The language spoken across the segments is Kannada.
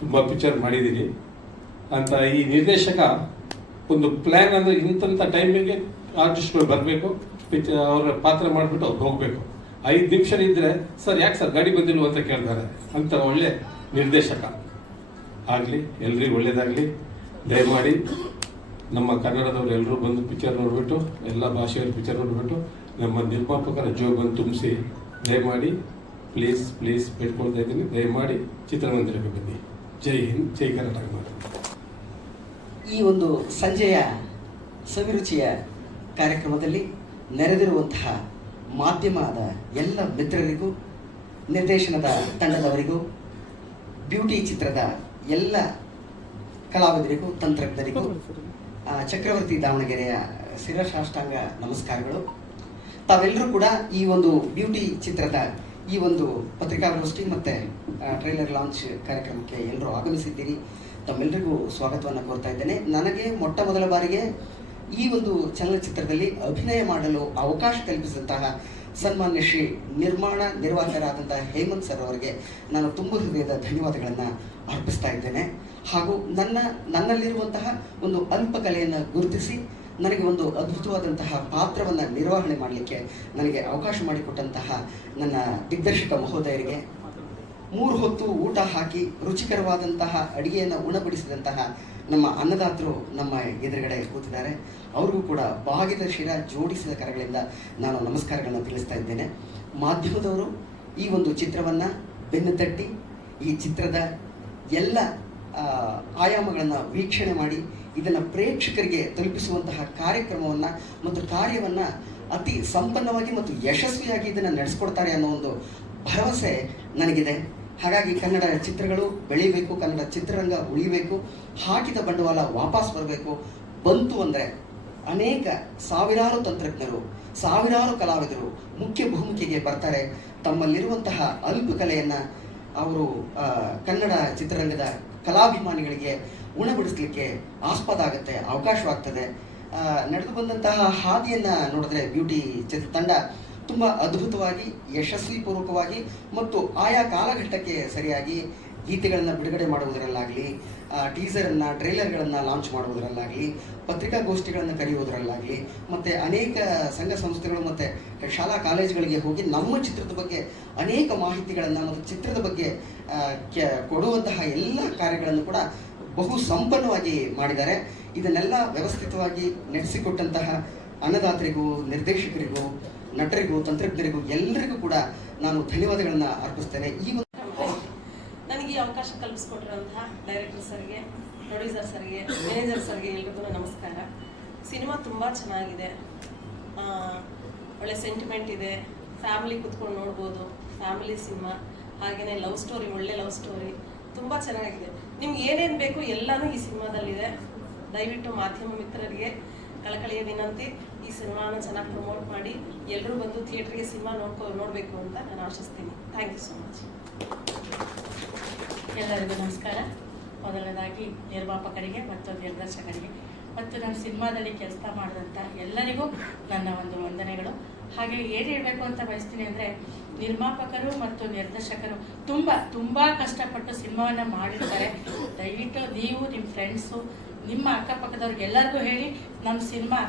ತುಂಬ ಪಿಕ್ಚರ್ ಮಾಡಿದ್ದೀನಿ ಅಂತ ಈ ನಿರ್ದೇಶಕ ಒಂದು ಪ್ಲ್ಯಾನ್ ಅಂದರೆ ಇಂಥ ಟೈಮಿಗೆ ಆರ್ಟಿಸ್ಟ್ಗಳು ಬರಬೇಕು, ಅವರ ಪಾತ್ರ ಮಾಡಿಬಿಟ್ಟು ಅವ್ರು ಹೋಗಬೇಕು. 5 ನಿಮಿಷ ಇದ್ದರೆ ಸರ್ ಯಾಕೆ ಸರ್ ಗಾಡಿ ಬಂದಿಲ್ವ ಅಂತ ಕೇಳ್ತಾರೆ. ಅಂತ ಒಳ್ಳೆ ನಿರ್ದೇಶಕ ಆಗಲಿ, ಎಲ್ರಿಗೂ ಒಳ್ಳೇದಾಗಲಿ. ದಯಮಾಡಿ ನಮ್ಮ ಕನ್ನಡದವ್ರು ಎಲ್ಲರೂ ಬಂದು ಪಿಕ್ಚರ್ ನೋಡಿಬಿಟ್ಟು, ಎಲ್ಲ ಭಾಷೆಯವ್ರ ಪಿಕ್ಚರ್ ನೋಡಿಬಿಟ್ಟು ನಮ್ಮ ನಿರ್ಮಾಪಕರ ಜೋಗನ್ನು ತುಂಬಿಸಿ ದಯಮಾಡಿ ಪ್ಲೀಸ್ ಪ್ಲೀಸ್ ಬೇಡ್ಕೊಳ್ತಾ ಇದ್ದೀನಿ. ದಯಮಾಡಿ ಚಿತ್ರಮಂದಿರಕ್ಕೆ ಬನ್ನಿ. ಜೈ ಹಿಂದ್, ಜೈ ಕರ್ನಾಟಕ ಮಾತು. ಈ ಒಂದು ಸಂಜೆಯ ಸವಿರುಚಿಯ ಕಾರ್ಯಕ್ರಮದಲ್ಲಿ ನೆರೆದಿರುವಂತಹ ಮಾಧ್ಯಮದ ಎಲ್ಲ ಮಿತ್ರರಿಗೂ, ನಿರ್ದೇಶನದ ತಂಡದವರಿಗೂ, ಬ್ಯೂಟಿ ಚಿತ್ರದ ಎಲ್ಲ ಕಲಾವಿದರಿಗೂ, ತಂತ್ರಜ್ಞರಿಗೂ ಚಕ್ರವರ್ತಿ ದಾವಣಗೆರೆಯ ಶಿರಸಾಷ್ಟಾಂಗ ನಮಸ್ಕಾರಗಳು. ತಾವೆಲ್ಲರೂ ಕೂಡ ಈ ಒಂದು ಬ್ಯೂಟಿ ಚಿತ್ರದ ಈ ಒಂದು ಪತ್ರಿಕಾಗೋಷ್ಠಿ ಮತ್ತು ಟ್ರೈಲರ್ ಲಾಂಚ್ ಕಾರ್ಯಕ್ರಮಕ್ಕೆ ಎಲ್ಲರೂ ಆಗಮಿಸಿದ್ದೀರಿ. ತಮ್ಮೆಲ್ಲರಿಗೂ ಸ್ವಾಗತವನ್ನು ಕೋರ್ತಾ ಇದ್ದೇನೆ. ನನಗೆ ಮೊಟ್ಟ ಮೊದಲ ಬಾರಿಗೆ ಈ ಒಂದು ಚಲನಚಿತ್ರದಲ್ಲಿ ಅಭಿನಯ ಮಾಡಲು ಅವಕಾಶ ಕಲ್ಪಿಸಿದಂತಹ ಸನ್ಮಾನ್ಯ ಶ್ರೀ ನಿರ್ವಾಹಕರಾದಂತಹ ಹೇಮಂತ್ ಸರ್ ಅವರಿಗೆ ನಾನು ತುಂಬ ಹೃದಯದ ಧನ್ಯವಾದಗಳನ್ನು ಅರ್ಪಿಸ್ತಾ ಇದ್ದೇನೆ. ಹಾಗೂ ನನ್ನಲ್ಲಿರುವಂತಹ ಒಂದು ಅಲ್ಪ ಕಲೆಯನ್ನು ಗುರುತಿಸಿ ನನಗೆ ಒಂದು ಅದ್ಭುತವಾದಂತಹ ಪಾತ್ರವನ್ನು ನಿರ್ವಹಣೆ ಮಾಡಲಿಕ್ಕೆ ನನಗೆ ಅವಕಾಶ ಮಾಡಿಕೊಟ್ಟಂತಹ ನನ್ನ ದಿಗ್ದರ್ಶಕ ಮಹೋದಯರಿಗೆ, 3 ಹೊತ್ತು ಊಟ ಹಾಕಿ ರುಚಿಕರವಾದಂತಹ ಅಡಿಗೆಯನ್ನು ಉಣಬಡಿಸಿದಂತಹ ನಮ್ಮ ಅನ್ನದಾತರು ನಮ್ಮ ಎದುರುಗಡೆ ಕೂತಿದ್ದಾರೆ. ಅವ್ರಿಗೂ ಕೂಡ ಬಾಗಿದ ಶಿರ ಜೋಡಿಸಿದ ಕರಗಳಿಂದ ನಾನು ನಮಸ್ಕಾರಗಳನ್ನು ತಿಳಿಸ್ತಾ ಇದ್ದೇನೆ. ಮಾಧ್ಯಮದವರು ಈ ಒಂದು ಚಿತ್ರವನ್ನು ಬೆನ್ನು ತಟ್ಟಿ ಈ ಚಿತ್ರದ ಎಲ್ಲ ಆಯಾಮಗಳನ್ನು ವೀಕ್ಷಣೆ ಮಾಡಿ ಇದನ್ನು ಪ್ರೇಕ್ಷಕರಿಗೆ ತಲುಪಿಸುವಂತಹ ಕಾರ್ಯಕ್ರಮವನ್ನು ಮತ್ತು ಕಾರ್ಯವನ್ನು ಅತಿ ಸಂಪನ್ನವಾಗಿ ಮತ್ತು ಯಶಸ್ವಿಯಾಗಿ ಇದನ್ನು ನಡೆಸ್ಕೊಡ್ತಾರೆ ಅನ್ನೋ ಒಂದು ಭರವಸೆ ನನಗಿದೆ. ಹಾಗಾಗಿ ಕನ್ನಡ ಚಿತ್ರಗಳು ಬೆಳೀಬೇಕು, ಕನ್ನಡ ಚಿತ್ರರಂಗ ಉಳಿಬೇಕು, ಹಾಕಿದ ಬಂಡವಾಳ ವಾಪಸ್ ಬರಬೇಕು. ಬಂತು ಅಂದರೆ ಅನೇಕ ಸಾವಿರಾರು ತಂತ್ರಜ್ಞರು, ಸಾವಿರಾರು ಕಲಾವಿದರು ಮುಖ್ಯ ಭೂಮಿಕೆಗೆ ಬರ್ತಾರೆ. ತಮ್ಮಲ್ಲಿರುವಂತಹ ಅಲ್ಪ ಕಲೆಯನ್ನು ಅವರು ಕನ್ನಡ ಚಿತ್ರರಂಗದ ಕಲಾಭಿಮಾನಿಗಳಿಗೆ ಉಣಬಡಿಸಲಿಕ್ಕೆ ಆಸ್ಪದ ಆಗುತ್ತೆ, ಅವಕಾಶವಾಗ್ತದೆ. ನಡೆದು ಬಂದಂತಹ ಹಾದಿಯನ್ನು ನೋಡಿದ್ರೆ ಬ್ಯೂಟಿ ಚಿತ್ರತಂಡ ತುಂಬ ಅದ್ಭುತವಾಗಿ, ಯಶಸ್ವಿಪೂರ್ವಕವಾಗಿ ಮತ್ತು ಆಯಾ ಕಾಲಘಟ್ಟಕ್ಕೆ ಸರಿಯಾಗಿ ಗೀತೆಗಳನ್ನು ಬಿಡುಗಡೆ ಮಾಡುವುದರಲ್ಲಾಗಲಿ, ಟೀಸರನ್ನು, ಟ್ರೈಲರ್ಗಳನ್ನು ಲಾಂಚ್ ಮಾಡುವುದರಲ್ಲಾಗಲಿ, ಪತ್ರಿಕಾಗೋಷ್ಠಿಗಳನ್ನು ಕರೆಯುವುದರಲ್ಲಾಗಲಿ, ಮತ್ತು ಅನೇಕ ಸಂಘ ಸಂಸ್ಥೆಗಳು ಮತ್ತು ಶಾಲಾ ಕಾಲೇಜುಗಳಿಗೆ ಹೋಗಿ ನಮ್ಮ ಚಿತ್ರದ ಬಗ್ಗೆ ಅನೇಕ ಮಾಹಿತಿಗಳನ್ನು ಮತ್ತು ಚಿತ್ರದ ಬಗ್ಗೆ ಕೊಡುವಂತಹ ಎಲ್ಲ ಕಾರ್ಯಗಳನ್ನು ಕೂಡ ಬಹು ಸಂಪನ್ನವಾಗಿ ಮಾಡಿದ್ದಾರೆ. ಇದನ್ನೆಲ್ಲ ವ್ಯವಸ್ಥಿತವಾಗಿ ನಡೆಸಿಕೊಟ್ಟಂತಹ ಅನ್ನದಾತರಿಗೂ, ನಿರ್ದೇಶಕರಿಗೂ, ನಟರಿಗೂ, ತಂತ್ರಜ್ಞರಿಗೂ ಎಲ್ಲರಿಗೂ ಕೂಡ ನಾನು ಧನ್ಯವಾದಗಳನ್ನು ಅರ್ಪಿಸ್ತೇನೆ. ನನಗೆ ಈ ಅವಕಾಶ ಕಲ್ಪಿಸ್ಕೊಟ್ಟಿರುವಂತಹ ಡೈರೆಕ್ಟರ್ ಸರ್ಗೆ, ಪ್ರೊಡ್ಯೂಸರ್ ಸರ್ಗೆ, ಮ್ಯಾನೇಜರ್ ಸರ್ಗೆ ಎಲ್ರಿಗೂ ನಮಸ್ಕಾರ. ಸಿನಿಮಾ ತುಂಬ ಚೆನ್ನಾಗಿದೆ, ಒಳ್ಳೆ ಸೆಂಟಿಮೆಂಟ್ ಇದೆ, ಫ್ಯಾಮಿಲಿ ಕುತ್ಕೊಂಡು ನೋಡ್ಬೋದು, ಫ್ಯಾಮಿಲಿ ಸಿನಿಮಾ. ಹಾಗೆಯೇ ಲವ್ ಸ್ಟೋರಿ, ಒಳ್ಳೆ ಲವ್ ಸ್ಟೋರಿ, ತುಂಬ ಚೆನ್ನಾಗಿದೆ. ನಿಮ್ಗೆ ಏನೇನು ಬೇಕು ಎಲ್ಲನೂ ಈ ಸಿನಿಮಾದಲ್ಲಿದೆ. ದಯವಿಟ್ಟು ಮಾಧ್ಯಮ ಮಿತ್ರರಿಗೆ ಕಳಕಳಿಯ ವಿನಂತಿ, ಈ ಸಿನಿಮಾನ ಚೆನ್ನಾಗಿ ಪ್ರಮೋಟ್ ಮಾಡಿ ಎಲ್ಲರೂ ಬಂದು ಥಿಯೇಟ್ರಿಗೆ ಸಿನಿಮಾ ನೋಡಬೇಕು ಅಂತ ನಾನು ಆಶಿಸ್ತೀನಿ. Thank you so much. ಎಲ್ಲರಿಗೂ ನಮಸ್ಕಾರ. ಮೊದಲನೇದಾಗಿ ನಿರ್ಮಾಪಕರಿಗೆ ಮತ್ತು ನಿರ್ದೇಶಕರಿಗೆ ಮತ್ತು ನಮ್ಮ ಸಿನಿಮಾದಲ್ಲಿ ಕೆಲಸ ಮಾಡಿದಂಥ ಎಲ್ಲರಿಗೂ ನನ್ನ ಒಂದು ವಂದನೆಗಳು. ಹಾಗೆ ಏನು ಹೇಳಬೇಕು ಅಂತ ಬಯಸ್ತೀನಿ ಅಂದರೆ, ನಿರ್ಮಾಪಕರು ಮತ್ತು ನಿರ್ದೇಶಕರು ತುಂಬ ಕಷ್ಟಪಟ್ಟು ಸಿನಿಮಾವನ್ನು ಮಾಡಿರ್ತಾರೆ. ದಯವಿಟ್ಟು ನೀವು, ನಿಮ್ಮ ಫ್ರೆಂಡ್ಸು, ನಿಮ್ಮ ಅಕ್ಕಪಕ್ಕದವ್ರಿಗೆ ಎಲ್ಲರಿಗೂ ಹೇಳಿ ನಮ್ಮ ಸಿನಿಮಾ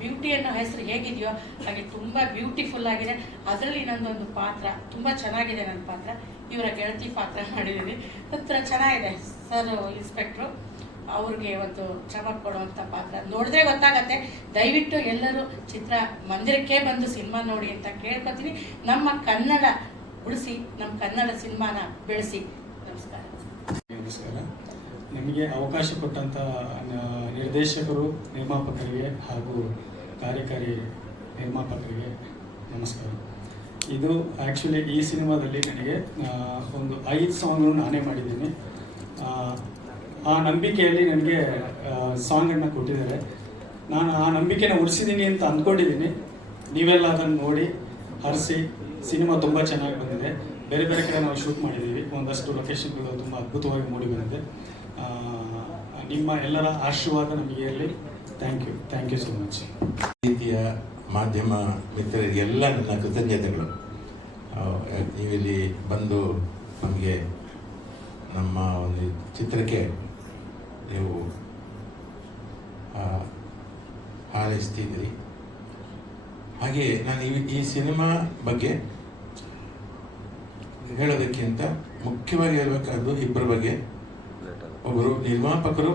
ಬ್ಯೂಟಿ ಅನ್ನೋ ಹೆಸರು ಹೇಗಿದೆಯೋ ಹಾಗೆ ತುಂಬ ಬ್ಯೂಟಿಫುಲ್ ಆಗಿದೆ. ಅದರಲ್ಲಿ ನನ್ನದೊಂದು ಪಾತ್ರ ತುಂಬ ಚೆನ್ನಾಗಿದೆ. ನನ್ನ ಪಾತ್ರ ಇವರ ಗೆಳತಿ ಪಾತ್ರ ಮಾಡಿದ್ದೀನಿ. ಒಂಥರ ಚೆನ್ನಾಗಿದೆ. ಸರ್ ಇನ್ಸ್ಪೆಕ್ಟ್ರು ಅವ್ರಿಗೆ ಒಂದು ಚಮಕ್ ಕೊಡುವಂಥ ಪಾತ್ರ. ನೋಡಿದ್ರೆ ಗೊತ್ತಾಗತ್ತೆ. ದಯವಿಟ್ಟು ಎಲ್ಲರೂ ಚಿತ್ರ ಮಂದಿರಕ್ಕೆ ಬಂದು ಸಿನಿಮಾ ನೋಡಿ ಅಂತ ಕೇಳ್ಕೊತೀನಿ. ನಮ್ಮ ಕನ್ನಡ ಉಳಿಸಿ, ನಮ್ಮ ಕನ್ನಡ ಸಿನಿಮಾನ ಬೆಳೆಸಿ. ನಮಸ್ಕಾರ. ನಮಸ್ಕಾರ. ನಮಗೆ ಅವಕಾಶ ಕೊಟ್ಟಂಥ ನಿರ್ದೇಶಕರು, ನಿರ್ಮಾಪಕರಿಗೆ ಹಾಗೂ ಕಾರ್ಯಕಾರಿ ನಿರ್ಮಾಪಕರಿಗೆ ನಮಸ್ಕಾರ. ಇದು ಆ್ಯಕ್ಚುಲಿ ಈ ಸಿನಿಮಾದಲ್ಲಿ ನನಗೆ ಒಂದು 5 ಸಾಂಗ್ಗಳು ನಾನೇ ಮಾಡಿದ್ದೀನಿ. ಆ ನಂಬಿಕೆಯಲ್ಲಿ ನನಗೆ ಸಾಂಗನ್ನು ಕೊಟ್ಟಿದ್ದಾರೆ. ನಾನು ಆ ನಂಬಿಕೆನ ಉಳಿಸಿದ್ದೀನಿ ಅಂತ ಅಂದ್ಕೊಂಡಿದ್ದೀನಿ. ನೀವೆಲ್ಲ ಅದನ್ನು ನೋಡಿ ಹರಿಸಿ. ಸಿನಿಮಾ ತುಂಬ ಚೆನ್ನಾಗಿ ಬಂದಿದೆ. ಬೇರೆ ಬೇರೆ ಕಡೆ ನಾವು ಶೂಟ್ ಮಾಡಿದ್ದೀವಿ. ಒಂದಷ್ಟು ಲೊಕೇಶನ್ಗಳು ತುಂಬ ಅದ್ಭುತವಾಗಿ ಮೂಡಿ ಬಂದಿದೆ. ನಿಮ್ಮ ಎಲ್ಲರ ಆಶೀರ್ವಾದ ನಮಗೆ ಇರಲಿ. Thank you so much. ರೀತಿಯ ಮಾಧ್ಯಮ ಮಿತ್ರರಿಗೆಲ್ಲ ನನ್ನ ಕೃತಜ್ಞತೆಗಳು. ನೀವಿಲ್ಲಿ ಬಂದು ನಮಗೆ ನಮ್ಮ ಒಂದು ಚಿತ್ರಕ್ಕೆ ನೀವು ಹಾರೈಸ್ತಿದ್ರಿ. ಹಾಗೆ ನಾನು ಈ ಸಿನಿಮಾ ಬಗ್ಗೆ ಹೇಳೋದಕ್ಕಿಂತ ಮುಖ್ಯವಾಗಿ ಹೇಳಬೇಕಾದ್ದು ಇಬ್ಬರ ಬಗ್ಗೆ. ಒಬ್ಬರು ನಿರ್ಮಾಪಕರು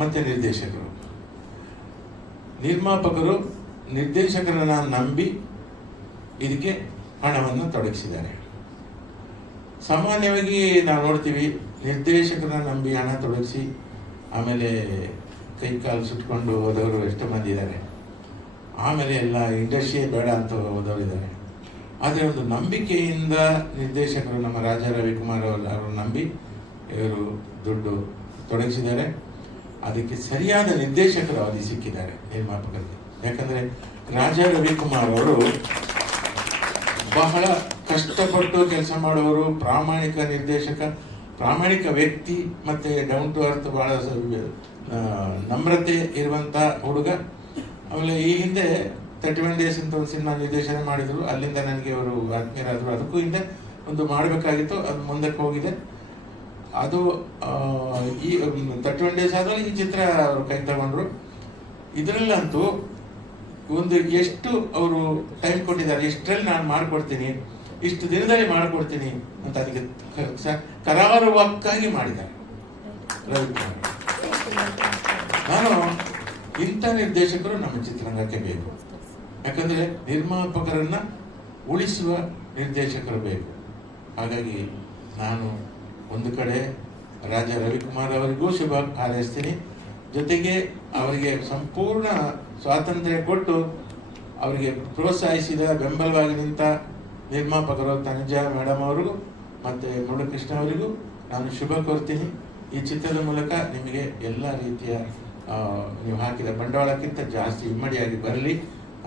ಮತ್ತು ನಿರ್ದೇಶಕರು. ನಿರ್ಮಾಪಕರು ನಿರ್ದೇಶಕರನ್ನ ನಂಬಿ ಇದಕ್ಕೆ ಹಣವನ್ನು ತೊಡಗಿಸಿದ್ದಾರೆ. ಸಾಮಾನ್ಯವಾಗಿ ನಾವು ನೋಡ್ತೀವಿ, ನಿರ್ದೇಶಕರನ್ನ ನಂಬಿ ಹಣ ತೊಡಗಿಸಿ ಆಮೇಲೆ ಕೈ ಕಾಲು ಸುಟ್ಕೊಂಡು ಹೋದವರು ಎಷ್ಟು ಮಂದಿ ಇದ್ದಾರೆ. ಆಮೇಲೆ ಎಲ್ಲ ಇಂಡಸ್ಟ್ರಿಯೇ ಬೇಡ ಅಂತ ಹೋದವರು ಇದ್ದಾರೆ. ಆದರೆ ಒಂದು ನಂಬಿಕೆಯಿಂದ ನಿರ್ದೇಶಕರು ನಮ್ಮ ರಾಜಾ ರವಿಕುಮಾರ್ ಅವರು ನಂಬಿ ಇವರು ದುಡ್ಡು ತೊಡಗಿಸಿದ್ದಾರೆ. ಅದಕ್ಕೆ ಸರಿಯಾದ ನಿರ್ದೇಶಕರು ಅಲ್ಲಿ ಸಿಕ್ಕಿದ್ದಾರೆ ನಿರ್ಮಾಪಕರಿಗೆ. ಯಾಕಂದರೆ ರಾಜಾ ರವಿಕುಮಾರ್ ಅವರು ಬಹಳ ಕಷ್ಟಪಟ್ಟು ಕೆಲಸ ಮಾಡುವವರು, ಪ್ರಾಮಾಣಿಕ ನಿರ್ದೇಶಕ, ಪ್ರಾಮಾಣಿಕ ವ್ಯಕ್ತಿ, ಮತ್ತು ಡೌನ್ ಟು ಅರ್ತ್ ಬಹಳ ನಮ್ರತೆ ಇರುವಂಥ ಹುಡುಗ. ಆಮೇಲೆ ಈ ಹಿಂದೆ 31 days ಅಂತ ಒಂದು ಸಿನಿಮಾ ನಿರ್ದೇಶನ ಮಾಡಿದರು. ಅಲ್ಲಿಂದ ನನಗೆ ಅವರು ಆತ್ಮೀಯರಾದರು. ಅದಕ್ಕೂ ಹಿಂದೆ ಒಂದು ಮಾಡಬೇಕಾಗಿತ್ತು, ಅದು ಮುಂದಕ್ಕೆ ಹೋಗಿದೆ. ಅದು ಈ 31 days ಆದಮೇಲೆ ಈ ಚಿತ್ರ ಅವರು ಕೈ ತಗೊಂಡ್ರು. ಇದರಲ್ಲಂತೂ ಒಂದು ಎಷ್ಟು ಅವರು ಟೈಮ್ ಕೊಟ್ಟಿದ್ದಾರೆ, ಇಷ್ಟರಲ್ಲಿ ನಾನು ಮಾಡಿಕೊಡ್ತೀನಿ, ಇಷ್ಟು ದಿನದಲ್ಲಿ ಮಾಡಿಕೊಡ್ತೀನಿ ಅಂತ ಅದಕ್ಕೆ ಕರಾರುವಕ್ಕಾಗಿ ಮಾಡಿದ್ದಾರೆ ರವಿಕುಮಾರ್. ನಾನು ಇಂಥ ನಿರ್ದೇಶಕರು ನಮ್ಮ ಚಿತ್ರರಂಗಕ್ಕೆ ಬೇಕು. ಯಾಕಂದರೆ ನಿರ್ಮಾಪಕರನ್ನ ಉಳಿಸುವ ನಿರ್ದೇಶಕರು ಬೇಕು. ಹಾಗಾಗಿ ನಾನು ಒಂದು ಕಡೆ ರಾಜಾ ರವಿಕುಮಾರ್ ಅವರಿಗೂ ಶುಭ ಹಾರೈಸ್ತೀನಿ. ಜೊತೆಗೆ ಅವರಿಗೆ ಸಂಪೂರ್ಣ ಸ್ವಾತಂತ್ರ್ಯ ಕೊಟ್ಟು ಅವರಿಗೆ ಪ್ರೋತ್ಸಾಹಿಸಿದ, ಬೆಂಬಲವಾಗಿ ನಿಂತ ನಿರ್ಮಾಪಕರು ತನುಜಾ ಮೇಡಮ್ ಅವರಿಗೂ ಮತ್ತು ಮುರಳೀಕೃಷ್ಣ ಅವರಿಗೂ ನಾನು ಶುಭ ಕೋರ್ತೀನಿ. ಈ ಚಿತ್ರದ ಮೂಲಕ ನಿಮಗೆ ಎಲ್ಲ ರೀತಿಯ ನೀವು ಹಾಕಿದ ಬಂಡವಾಳಕ್ಕಿಂತ ಜಾಸ್ತಿ ಇಮ್ಮಡಿಯಾಗಿ ಬರಲಿ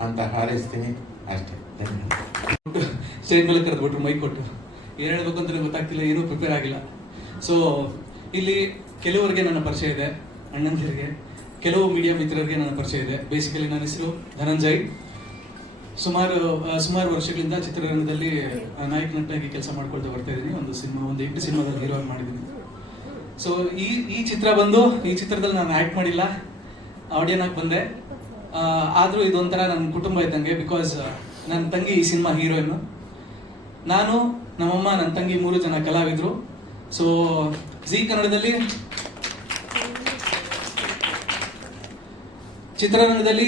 ಅಂತ ಹಾರೈಸ್ತೀನಿ. ಅಷ್ಟೇ, ಧನ್ಯವಾದ. ಸ್ಟೇಜ್ ಮೇಲೆ ಕರೆದ್ಬಿಟ್ರು, ಮೈಕ್ ಕೊಟ್ಟು ಏನು ಹೇಳಬೇಕು ಅಂತ ಗೊತ್ತಾಗ್ತಿಲ್ಲ, ಏನೂ ಪ್ರಿಪೇರ್ ಆಗಿಲ್ಲ. ಸೊ ಇಲ್ಲಿ ಕೆಲವರಿಗೆ ನನ್ನ ಪರಿಚಯ ಇದೆ, ಅಣ್ಣಂದಿರಿಗೆ, ಕೆಲವು ಮೀಡಿಯಾ ಮಿತ್ರರಿಗೆ ನನ್ನ ಪರಿಚಯ ಇದೆ. ಬೇಸಿಕಲಿ ನನ್ನ ಹೆಸರು ಧನಂಜಯ್. ಸುಮಾರು ವರ್ಷಗಳಿಂದ ಚಿತ್ರರಂಗದಲ್ಲಿ ನಾಯಕ ನಟನಾಗಿ ಕೆಲಸ ಮಾಡ್ಕೊಳ್ತಾ ಬರ್ತಾ ಇದ್ದೀನಿ. ಒಂದು 8 ಸಿನಿಮಾದಲ್ಲಿ ಹೀರೋ ಮಾಡಿದ್ದೀನಿ. ಸೊ ಈ ಚಿತ್ರದಲ್ಲಿ ನಾನು ಆ್ಯಕ್ಟ್ ಮಾಡಿಲ್ಲ, ಆಡಿಯನ್ ಆಗಿ ಬಂದೆ. ಆದರೂ ಇದೊಂಥರ ನನ್ನ ಕುಟುಂಬ ಇದ್ದಂಗೆ. ಬಿಕಾಸ್ ನನ್ನ ತಂಗಿ ಈ ಸಿನಿಮಾ ಹೀರೋಯಿನ್ನು, ನಾನು, ನಮ್ಮಮ್ಮ, ನನ್ನ ತಂಗಿ 3 ಜನ ಕಲಾವಿದರು. ಸೊ ಜೀ ಕನ್ನಡದಲ್ಲಿ ಚಿತ್ರರಂಗದಲ್ಲಿ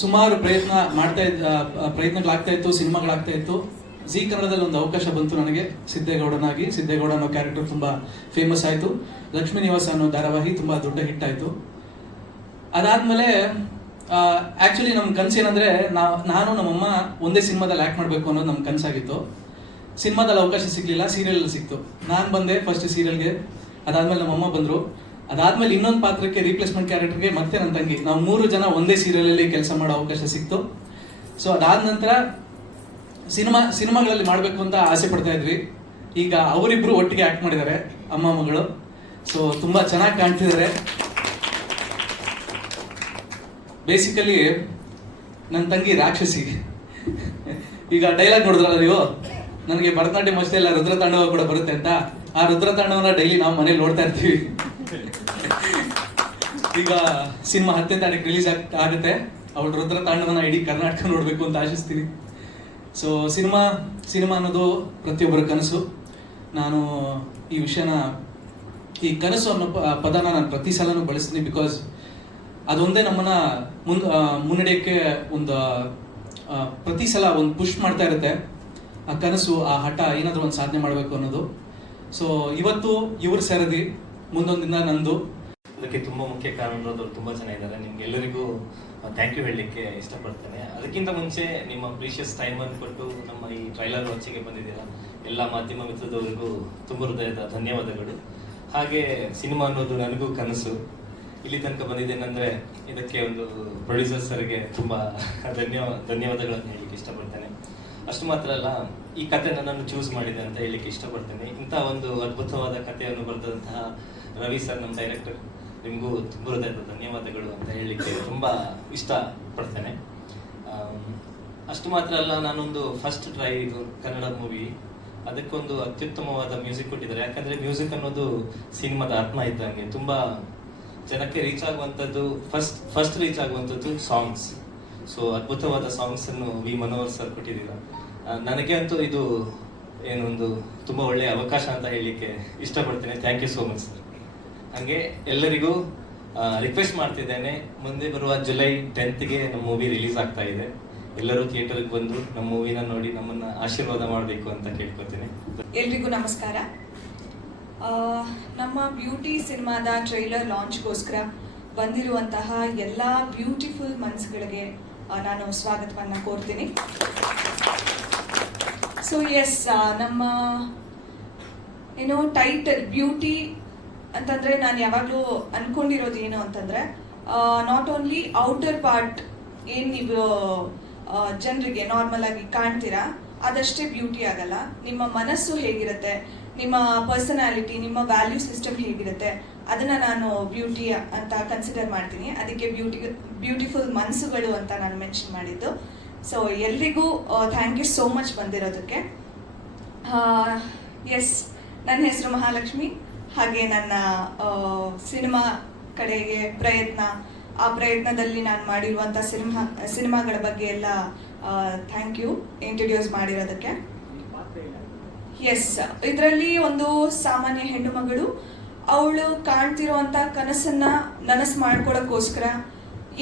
ಸುಮಾರು ಪ್ರಯತ್ನಗಳಾಗ್ತಾ ಇತ್ತು, ಸಿನಿಮಾಗಳಾಗ್ತಾ ಇತ್ತು. ಜೀ ಕನ್ನಡದಲ್ಲಿ ಒಂದು ಅವಕಾಶ ಬಂತು ನನಗೆ, ಸಿದ್ದೇಗೌಡ ಅನ್ನೋ ಕ್ಯಾರೆಕ್ಟರ್ ತುಂಬ ಫೇಮಸ್ ಆಯಿತು. ಲಕ್ಷ್ಮೀ ನಿವಾಸ ಅನ್ನೋ ಧಾರಾವಾಹಿ ತುಂಬ ದೊಡ್ಡ ಹಿಟ್ ಆಯಿತು. ಅದಾದಮೇಲೆ ಆ್ಯಕ್ಚುಲಿ ನಮ್ಮ ಕನಸು ಏನಂದರೆ, ನಾನು ನಮ್ಮಮ್ಮ ಒಂದೇ ಸಿನಿಮಾದಲ್ಲಿ ಆ್ಯಕ್ಟ್ ಮಾಡಬೇಕು ಅನ್ನೋದು ನಮ್ಮ ಕನಸಾಗಿತ್ತು. ಸಿನಿಮಾದಲ್ಲಿ ಅವಕಾಶ ಸಿಗಲಿಲ್ಲ, ಸೀರಿಯಲಲ್ಲಿ ಸಿಕ್ತು. ನಾನು ಬಂದೆ ಫಸ್ಟ್ ಸೀರಿಯಲ್ಗೆ, ಅದಾದಮೇಲೆ ನಮ್ಮಮ್ಮ ಬಂದರು. ಅದಾದಮೇಲೆ ಇನ್ನೊಂದು ಪಾತ್ರಕ್ಕೆ ರೀಪ್ಲೇಸ್ಮೆಂಟ್ ಕ್ಯಾರೆಕ್ಟರ್ಗೆ ಮತ್ತೆ ನನ್ನ ತಂಗಿ, ನಾವು 3 ಜನ ಒಂದೇ ಸೀರಿಯಲಲ್ಲಿ ಕೆಲಸ ಮಾಡೋ ಅವಕಾಶ ಸಿಕ್ತು. ಸೊ ಅದಾದ ನಂತರ ಸಿನಿಮಾಗಳಲ್ಲಿ ಮಾಡಬೇಕು ಅಂತ ಆಸೆ ಪಡ್ತಾ ಇದ್ವಿ. ಈಗ ಅವರಿಬ್ಬರು ಒಟ್ಟಿಗೆ ಆ್ಯಕ್ಟ್ ಮಾಡಿದ್ದಾರೆ, ಅಮ್ಮ ಮಗಳು. ಸೊ ತುಂಬ ಚೆನ್ನಾಗಿ ಕಾಣ್ತಿದ್ದಾರೆ. ಬೇಸಿಕಲಿ ನನ್ನ ತಂಗಿ ರಾಕ್ಷಸಿ. ಈಗ ಡೈಲಾಗ್ ನೋಡಿದ್ರಲ್ಲ ನೀವು, ನನಗೆ ಭರತನಾಟ್ಯಂ ಅಷ್ಟೇ ಇಲ್ಲ, ರುದ್ರ ತಾಂಡವ ಕೂಡ ಬರುತ್ತೆ ಅಂತ. ಆ ರುದ್ರ ತಾಂಡವನ ಡೈಲಿ ನಾವು ಮನೇಲಿ ನೋಡ್ತಾ ಇರ್ತೀವಿ. ಈಗ ಸಿನಿಮಾ 10ನೇ ತಾರೀಕು ರಿಲೀಸ್ ಆಗುತ್ತೆ. ಅವಳು ರುದ್ರ ತಾಂಡವನ ಇಡೀ ಕರ್ನಾಟಕ ನೋಡಬೇಕು ಅಂತ ಆಶಿಸ್ತೀನಿ. ಸೊ ಸಿನಿಮಾ ಅನ್ನೋದು ಪ್ರತಿಯೊಬ್ಬರ ಕನಸು. ನಾನು ಈ ಕನಸು ಅನ್ನೋ ಪದನ ನಾನು ಪ್ರತಿ ಸಲನೂ ಬಳಸ್ತೀನಿ. ಬಿಕಾಸ್ ಅದೊಂದೇ ನಮ್ಮನ್ನ ಮುನ್ನಡೆಯೋಕ್ಕೆ ಒಂದು ಪ್ರತಿ ಸಲ ಒಂದು ಪುಷ್ ಮಾಡ್ತಾ ಇರುತ್ತೆ. ಆ ಕನಸು, ಆ ಹಠ, ಏನಾದರೂ ಒಂದು ಸಾಧನೆ ಮಾಡಬೇಕು ಅನ್ನೋದು. ಸೊ ಇವತ್ತು ಇವ್ರ ಸರದಿ, ಮುಂದೊಂದು ದಿನ ನಂದು. ಅದಕ್ಕೆ ತುಂಬ ಮುಖ್ಯ ಕಾರಣದವರು ತುಂಬ ಜನ ಇದ್ದಾರೆ. ನಿಮ್ಗೆಲ್ಲರಿಗೂ ಥ್ಯಾಂಕ್ ಯು ಹೇಳಲಿಕ್ಕೆ ಇಷ್ಟಪಡ್ತೇನೆ. ಅದಕ್ಕಿಂತ ಮುಂಚೆ ನಿಮ್ಮ ಪ್ರೀಷಿಯಸ್ ಟೈಮನ್ನು ಕೊಟ್ಟು ನಮ್ಮ ಈ ಟ್ರೈಲರ್ ಲಾಂಚಿಗೆ ಬಂದಿದ್ದೀರಾ ಎಲ್ಲ ಮಾಧ್ಯಮ ಮಿತ್ರದವರಿಗೂ ತುಂಬ ಹೃದಯದ ಧನ್ಯವಾದಗಳು. ಹಾಗೆ ಸಿನಿಮಾ ಅನ್ನೋದು ನನಗೂ ಕನಸು. ಇಲ್ಲಿ ತನಕ ಬಂದಿದ್ದೇನೆಂದರೆ ಇದಕ್ಕೆ ಒಂದು ಪ್ರೊಡ್ಯೂಸರ್ ಸರ್ಗೆ ತುಂಬ ಧನ್ಯವಾದಗಳನ್ನು ಹೇಳಲಿಕ್ಕೆ ಇಷ್ಟಪಡ್ತೇನೆ. ಅಷ್ಟು ಮಾತ್ರ ಅಲ್ಲ, ಈ ಕತೆ ನನ್ನನ್ನು ಚೂಸ್ ಮಾಡಿದೆ ಅಂತ ಹೇಳಲಿಕ್ಕೆ ಇಷ್ಟಪಡ್ತೇನೆ. ಇಂಥ ಒಂದು ಅದ್ಭುತವಾದ ಕಥೆಯನ್ನು ಬರೆದಂತಹ ರವಿ ಸರ್, ನಮ್ಮ ಡೈರೆಕ್ಟರ್, ನಿಮಗೂ ತುಂಬ ಹೃದಯದ ಧನ್ಯವಾದಗಳು ಅಂತ ಹೇಳಲಿಕ್ಕೆ ತುಂಬ ಇಷ್ಟಪಡ್ತೇನೆ. ಅಷ್ಟು ಮಾತ್ರ ಅಲ್ಲ, ನಾನೊಂದು ಫಸ್ಟ್ ಟ್ರೈ ಇದು ಕನ್ನಡ ಮೂವಿ ಅದಕ್ಕೊಂದು ಅತ್ಯುತ್ತಮವಾದ ಮ್ಯೂಸಿಕ್ ಕೊಟ್ಟಿದ್ದಾರೆ. ಯಾಕಂದ್ರೆ ಮ್ಯೂಸಿಕ್ ಅನ್ನೋದು ಸಿನಿಮಾದ ಆತ್ಮ ಇದ್ದಂಗೆ, ತುಂಬಾ ಜನಕ್ಕೆ ರೀಚ್ ಆಗುವಂಥದ್ದು, ಫಸ್ಟ್ ರೀಚ್ ಆಗುವಂಥದ್ದು ಸಾಂಗ್ಸ್. ಸೊ ಅದ್ಭುತವಾದ ಸಾಂಗ್ಸ್ ಅನ್ನು ವಿ ಮನೋಹರ್ ಸರ್ ಕೊಟ್ಟಿದ್ದೀರಾ. ನನಗೆ ಅಂತೂ ಇದು ಏನೊಂದು ತುಂಬಾ ಒಳ್ಳೆಯ ಅವಕಾಶ ಅಂತ ಹೇಳಲಿಕ್ಕೆ ಇಷ್ಟಪಡ್ತೇನೆ. Thank you so much sir. ಹಾಗೆ ಎಲ್ಲರಿಗೂ ರಿಕ್ವೆಸ್ಟ್ ಮಾಡ್ತಿದ್ದೇನೆ, ಮುಂದೆ ಬರುವ ಜುಲೈ 10ಗೆ ನಮ್ಮ ಮೂವಿ ರಿಲೀಸ್ ಆಗ್ತಾ ಇದೆ. ಎಲ್ಲರೂ ಥಿಯೇಟರ್ಗೆ ಬಂದು ನಮ್ಮ ಮೂವಿನ ನೋಡಿ ನಮ್ಮನ್ನ ಆಶೀರ್ವಾದ ಮಾಡಬೇಕು ಅಂತ ಕೇಳ್ಕೊತೀನಿ. ಎಲ್ರಿಗೂ ನಮಸ್ಕಾರ. ನಮ್ಮ ಬ್ಯೂಟಿ ಸಿನಿಮಾದ ಟ್ರೈಲರ್ ಲಾಂಚ್ಗೋಸ್ಕರ ಬಂದಿರುವಂತಹ ಎಲ್ಲ ಬ್ಯೂಟಿಫುಲ್ ಮನ್ಸುಗಳಿಗೆ ನಾನು ಸ್ವಾಗತವನ್ನು ಕೋರ್ತೀನಿ. ಸೊ ಎಸ್, ನಮ್ಮ ಟೈಟಲ್ ಬ್ಯೂಟಿ ಅಂತಂದರೆ ನಾನು ಯಾವಾಗಲೂ ಅಂದ್ಕೊಂಡಿರೋದು ಏನು ಅಂತಂದರೆ, ನಾಟ್ ಓನ್ಲಿ ಔಟರ್ ಪಾರ್ಟ್ ಏನು ನೀವು ಜನರಿಗೆ ನಾರ್ಮಲ್ ಆಗಿ ಕಾಣ್ತೀರಾ ಅದಷ್ಟೇ ಬ್ಯೂಟಿ ಆಗಲ್ಲ. ನಿಮ್ಮ ಮನಸ್ಸು ಹೇಗಿರುತ್ತೆ, ನಿಮ್ಮ ಪರ್ಸನಾಲಿಟಿ, ನಿಮ್ಮ ವ್ಯಾಲ್ಯೂ ಸಿಸ್ಟಮ್ ಹೇಗಿರುತ್ತೆ, ಅದನ್ನು ನಾನು ಬ್ಯೂಟಿ ಅಂತ ಕನ್ಸಿಡರ್ ಮಾಡ್ತೀನಿ. ಅದಕ್ಕೆ ಬ್ಯೂಟಿಫುಲ್ ಮನಸ್ಸುಗಳು ಅಂತ ನಾನು ಮೆನ್ಷನ್ ಮಾಡಿದ್ದು. ಸೊ ಎಲ್ರಿಗೂ ಥ್ಯಾಂಕ್ ಯು ಸೋ ಮಚ್ ಬಂದಿರೋದಕ್ಕೆ. ಎಸ್, ನನ್ನ ಹೆಸರು ಮಹಾಲಕ್ಷ್ಮಿ. ಹಾಗೆ ನನ್ನ ಸಿನಿಮಾ ಕಡೆಗೆ ಆ ಪ್ರಯತ್ನದಲ್ಲಿ ನಾನು ಮಾಡಿರುವಂಥ ಸಿನಿಮಾಗಳ ಬಗ್ಗೆ ಎಲ್ಲ ಥ್ಯಾಂಕ್ ಯು ಇಂಟ್ರೊಡ್ಯೂಸ್ ಮಾಡಿರೋದಕ್ಕೆ. ಎಸ್, ಇದರಲ್ಲಿ ಒಂದು ಸಾಮಾನ್ಯ ಹೆಣ್ಣು ಮಗಳು, ಅವಳು ಕಾಣ್ತಿರುವಂಥ ಕನಸನ್ನ ನನಸು ಮಾಡ್ಕೊಳ್ಳೋಕ್ಕೋಸ್ಕರ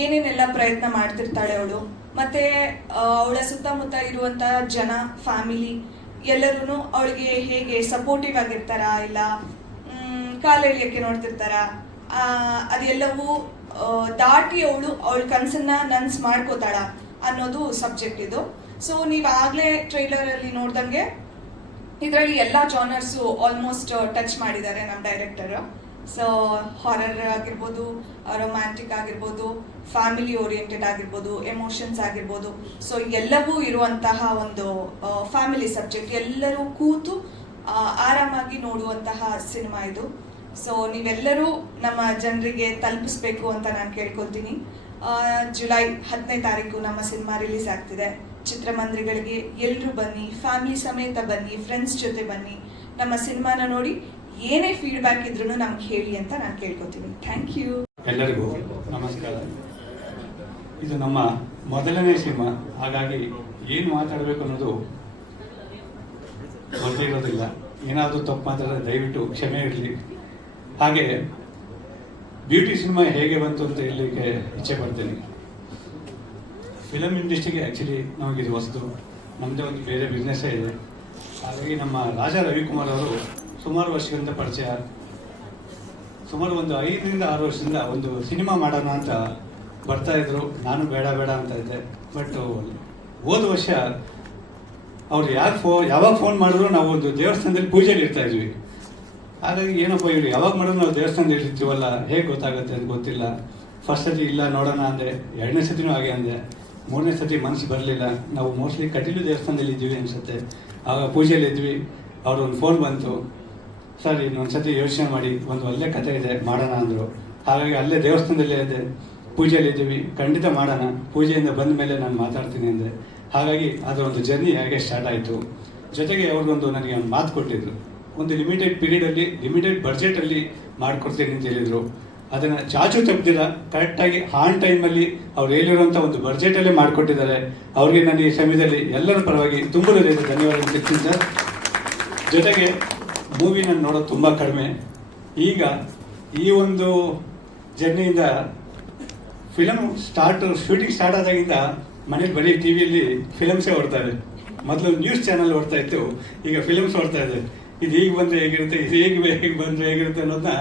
ಏನೇನೆಲ್ಲ ಪ್ರಯತ್ನ ಮಾಡ್ತಿರ್ತಾಳೆ ಅವಳು. ಮತ್ತೆ ಅವಳ ಸುತ್ತಮುತ್ತ ಇರುವಂಥ ಜನ, ಫ್ಯಾಮಿಲಿ ಎಲ್ಲರೂ ಅವಳಿಗೆ ಹೇಗೆ ಸಪೋರ್ಟಿವ್ ಆಗಿರ್ತಾರ, ಇಲ್ಲ ಕಾಲೆಳೆಯೋಕ್ಕೆ ನೋಡ್ತಿರ್ತಾರ, ಅದೆಲ್ಲವೂ ದಾಟಿ ಅವಳ ಕನಸನ್ನ ನನ್ಸ್ ಮಾಡ್ಕೋತಾಳ ಅನ್ನೋದು ಸಬ್ಜೆಕ್ಟ್ ಇದು. ಸೊ ನೀವಾಗಲೇ ಟ್ರೈಲರಲ್ಲಿ ನೋಡ್ದಂಗೆ ಇದರಲ್ಲಿ ಎಲ್ಲ ಜಾನರ್ಸು ಆಲ್ಮೋಸ್ಟ್ ಟಚ್ ಮಾಡಿದ್ದಾರೆ ನಮ್ಮ ಡೈರೆಕ್ಟರ್. ಸೊ ಹಾರರ್ ಆಗಿರ್ಬೋದು, ರೊಮ್ಯಾಂಟಿಕ್ ಆಗಿರ್ಬೋದು, ಫ್ಯಾಮಿಲಿ ಓರಿಯೆಂಟೆಡ್ ಆಗಿರ್ಬೋದು, ಎಮೋಷನ್ಸ್ ಆಗಿರ್ಬೋದು. ಸೊ ಎಲ್ಲವೂ ಇರುವಂತಹ ಒಂದು ಫ್ಯಾಮಿಲಿ ಸಬ್ಜೆಕ್ಟ್, ಎಲ್ಲರೂ ಕೂತು ಆರಾಮಾಗಿ ನೋಡುವಂತಹ ಸಿನಿಮಾ ಇದು. ಸೊ ನೀವೆಲ್ಲರೂ ನಮ್ಮ ಜನರಿಗೆ ತಲುಪಿಸ್ಬೇಕು ಅಂತ ನಾನು ಕೇಳ್ಕೊಳ್ತೀನಿ. ಜುಲೈ 10ನೇ ತಾರೀಕು ನಮ್ಮ ಸಿನಿಮಾ ರಿಲೀಸ್ ಆಗ್ತಿದೆ. ಚಿತ್ರಮಂದಿರಗಳಿಗೆ ಎಲ್ಲರೂ ಬನ್ನಿ, ಫ್ಯಾಮಿಲಿ ಸಮೇತ ಬನ್ನಿ, ಫ್ರೆಂಡ್ಸ್ ಜೊತೆ ಬನ್ನಿ, ನಮ್ಮ ಸಿನಿಮಾನ ನೋಡಿ ಏನೇ ಫೀಡ್ಬ್ಯಾಕ್ ಇದ್ರೂ ನಮ್ಗೆ ಹೇಳಿ ಅಂತ ನಾನು ಕೇಳ್ಕೊತೀನಿ. Thank you. ಎಲ್ಲರಿಗೂ ನಮಸ್ಕಾರ. ಇದು ನಮ್ಮ ಮೊದಲನೇ ಸಿನಿಮಾ, ಹಾಗಾಗಿ ಏನು ಮಾತಾಡಬೇಕು ಅನ್ನೋದು ಗೊತ್ತಿರೋದಿಲ್ಲ. ಏನಾದರೂ ತಪ್ಪು ಮಾತಾಡಿದ್ರೆ ದಯವಿಟ್ಟು ಕ್ಷಮೆ ಇರಲಿ. ಹಾಗೆ ಬ್ಯೂಟಿ ಸಿನಿಮಾ ಹೇಗೆ ಬಂತು ಅಂತ ಹೇಳಲಿಕ್ಕೆ ಇಚ್ಛೆ ಪಡ್ತೀನಿ. ಫಿಲಮ್ ಇಂಡಸ್ಟ್ರಿಗೆ ಆ್ಯಕ್ಚುಲಿ ನಮಗಿದು ಹೊಸದು, ನಮ್ಮದೇ ಒಂದು ಬೇರೆ ಬಿಸ್ನೆಸ್ಸೇ ಇದೆ. ಹಾಗಾಗಿ ನಮ್ಮ ರಾಜಾ ರವಿಕುಮಾರ್ ಅವರು ಸುಮಾರು ವರ್ಷಗಳಿಂದ ಪರಿಚಯ, ಸುಮಾರು ಒಂದು 5ರಿಂದ 6 ವರ್ಷದಿಂದ ಒಂದು ಸಿನಿಮಾ ಮಾಡೋಣ ಅಂತ ಬರ್ತಾಯಿದ್ರು. ನಾನು ಬೇಡ ಅಂತ ಇದ್ದೆ. ಬಟ್ ಹೋದ ವರ್ಷ ಅವ್ರು ಯಾವಾಗ ಫೋನ್ ಮಾಡಿದ್ರು ನಾವು ಒಂದು ದೇವಸ್ಥಾನದಲ್ಲಿ ಪೂಜೆಯಲ್ಲಿ ಇರ್ತಾ ಇದ್ವಿ. ಹಾಗಾಗಿ ಏನಪ್ಪ ಇವರು ಯಾವಾಗ ಮಾಡಿದ್ರು ನಾವು ದೇವಸ್ಥಾನದಲ್ಲಿ ಇರ್ತೀವಲ್ಲ, ಹೇಗೆ ಗೊತ್ತಾಗುತ್ತೆ ಅಂತ ಗೊತ್ತಿಲ್ಲ. ಫಸ್ಟ್ ಸತಿ ಇಲ್ಲ ನೋಡೋಣ ಅಂದೆ, 2ನೇ ಸತಿನೂ ಹಾಗೆ ಅಂದೆ, 3ನೇ ಸತಿ ಮನಸ್ಸು ಬರಲಿಲ್ಲ. ನಾವು ಮೋಸ್ಟ್ಲಿ ಕಟೀಲು ದೇವಸ್ಥಾನದಲ್ಲಿ ಇದ್ದೀವಿ ಅನಿಸುತ್ತೆ. ಆಗ ಪೂಜೆಯಲ್ಲಿ ಇದ್ವಿ, ಅವ್ರೊಂದು ಫೋನ್ ಬಂತು, ಸರ್ ಇನ್ನೊಂದು ಸತಿ ಯೋಚನೆ ಮಾಡಿ, ಒಂದು ಒಳ್ಳೆ ಕಥೆ ಇದೆ ಮಾಡೋಣ ಅಂದರು. ಹಾಗಾಗಿ ಅಲ್ಲೇ ದೇವಸ್ಥಾನದಲ್ಲೇ ಇದೆ, ಪೂಜೆಯಲ್ಲಿ ಇದ್ದೀವಿ, ಖಂಡಿತ ಮಾಡೋಣ, ಪೂಜೆಯಿಂದ ಬಂದ ಮೇಲೆ ನಾನು ಮಾತಾಡ್ತೀನಿ ಅಂದೆ. ಹಾಗಾಗಿ ಅದರೊಂದು ಜರ್ನಿ ಹೇಗೆ ಸ್ಟಾರ್ಟ್ ಆಯಿತು. ಜೊತೆಗೆ ಅವ್ರಿಗೊಂದು ನನಗೆ ಒಂದು ಮಾತು ಕೊಟ್ಟಿದ್ರು, ಒಂದು ಲಿಮಿಟೆಡ್ ಪೀರಿಯಡಲ್ಲಿ ಲಿಮಿಟೆಡ್ ಬಡ್ಜೆಟಲ್ಲಿ ಮಾಡಿಕೊಡ್ತೀನಿ ಅಂತ ಹೇಳಿದರು. ಅದನ್ನು ಚಾಚು ತಪ್ಪದಿಲ್ಲ, ಕರೆಕ್ಟಾಗಿ ಆನ್ ಟೈಮಲ್ಲಿ ಅವ್ರು ಹೇಳಿರುವಂಥ ಒಂದು ಬಡ್ಜೆಟಲ್ಲೇ ಮಾಡಿಕೊಟ್ಟಿದ್ದಾರೆ. ಅವ್ರಿಗೆ ನಾನು ಈ ಸಮಯದಲ್ಲಿ ಎಲ್ಲರ ಪರವಾಗಿ ತುಂಬ ಧನ್ಯವಾದ ತಿಳಿಸ್ತೀನಿ ಸರ್. ಜೊತೆಗೆ ಮೂವಿ ನಾನು ನೋಡೋದು ತುಂಬ ಕಡಿಮೆ. ಈಗ ಈ ಒಂದು ಜರ್ನಿಯಿಂದ ಶೂಟಿಂಗ್ ಸ್ಟಾರ್ಟ್ ಆದಾಗಿಂದ ಮನೇಲಿ ಬರೀ ಟಿ ವಿಯಲ್ಲಿ ಫಿಲಮ್ಸೇ ಓಡ್ತಾರೆ. ಮೊದಲು ನ್ಯೂಸ್ ಚಾನಲ್ ಓಡ್ತಾ ಇತ್ತು, ಈಗ ಫಿಲಮ್ಸ್ ಓಡ್ತಾ ಇದೆ. ಇದು ಹೀಗೆ ಬಂದರೆ ಹೇಗಿರುತ್ತೆ, ಇದು ಹೇಗೆ ಬಂದರೆ ಹೇಗಿರುತ್ತೆ ಅನ್ನೋದನ್ನ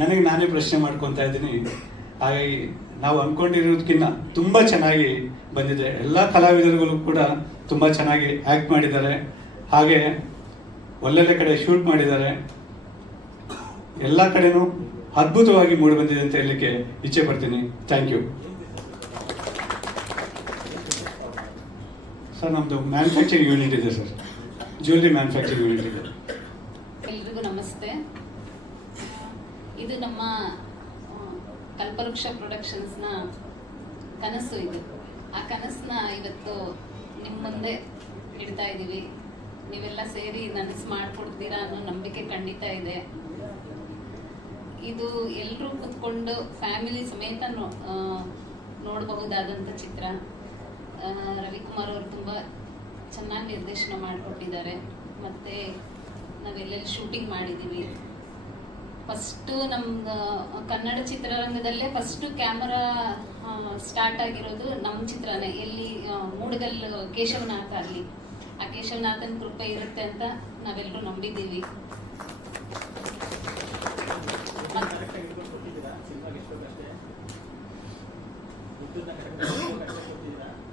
ನನಗೆ ನಾನೇ ಪ್ರಶ್ನೆ ಮಾಡ್ಕೊತಾ ಇದ್ದೀನಿ. ಹಾಗಾಗಿ ನಾವು ಅಂದ್ಕೊಂಡಿರೋದಕ್ಕಿಂತ ತುಂಬ ಚೆನ್ನಾಗಿ ಬಂದಿದೆ. ಎಲ್ಲ ಕಲಾವಿದರುಗಳು ಕೂಡ ತುಂಬ ಚೆನ್ನಾಗಿ ಆ್ಯಕ್ಟ್ ಮಾಡಿದ್ದಾರೆ, ಹಾಗೆ ಒಳ್ಳೊಳ್ಳೆ ಕಡೆ ಶೂಟ್ ಮಾಡಿದ್ದಾರೆ. ಎಲ್ಲ ಕಡೆನೂ ಅದ್ಭುತವಾಗಿ ಮೂಡಿ ಬಂದಿದೆ ಅಂತ ಹೇಳಲಿಕ್ಕೆ ಇಚ್ಛೆ ಪಡ್ತೀನಿ. Thank you sir. ನಮ್ಮದು ಮ್ಯಾನುಫ್ಯಾಕ್ಚರಿಂಗ್ ಯೂನಿಟ್ ಇದೆ ಸರ್, ಜ್ಯುವೆಲ್ರಿ ಮ್ಯಾನುಫ್ಯಾಕ್ಚರಿಂಗ್ ಯೂನಿಟ್ ಇದೆ. ಎಲ್ರಿಗೂ ನಮಸ್ತೆ. ಇದು ನಮ್ಮ ಕಲ್ಪವೃಕ್ಷ ಪ್ರೊಡಕ್ಷನ್ಸ್ನ ಕನಸು. ಇದು ಆ ಕನಸನ್ನ ಇವತ್ತು ನಿಮ್ಮ ಮುಂದೆ ಇಡ್ತಾ ಇದ್ದೀವಿ. ನೀವೆಲ್ಲ ಸೇರಿ ನನಸು ಮಾಡಿಕೊಡ್ತೀರಾ ಅನ್ನೋ ನಂಬಿಕೆ ಖಂಡಿತ ಇದೆ. ಇದು ಎಲ್ಲರೂ ಕೂತ್ಕೊಂಡು ಫ್ಯಾಮಿಲಿ ಸಮೇತ ನೋಡಬಹುದಾದಂಥ ಚಿತ್ರ. ರವಿಕುಮಾರ್ ಅವರು ತುಂಬ ಚೆನ್ನಾಗಿ ನಿರ್ದೇಶನ ಮಾಡಿಕೊಟ್ಟಿದ್ದಾರೆ. ಮತ್ತು ನಾವೆಲ್ಲೆಲ್ಲಿ ಶೂಟಿಂಗ್ ಮಾಡಿದ್ದೀವಿ. ಫಸ್ಟು ನಮ್ಮ ಕನ್ನಡ ಚಿತ್ರರಂಗದಲ್ಲೇ ಫಸ್ಟು ಕ್ಯಾಮರಾ ಸ್ಟಾರ್ಟ್ ಆಗಿರೋದು ನಮ್ಮ ಚಿತ್ರನೇ. ಎಲ್ಲಿ ಮೂಡಗಲ್ ಕೇಶವನಾಥ, ಅಲ್ಲಿ ಆ ಕೇಶವನಾಥನ ಕೃಪೆ ಇರುತ್ತೆ ಅಂತ ನಾವೆಲ್ಲರೂ ನಂಬಿದ್ದೀವಿ.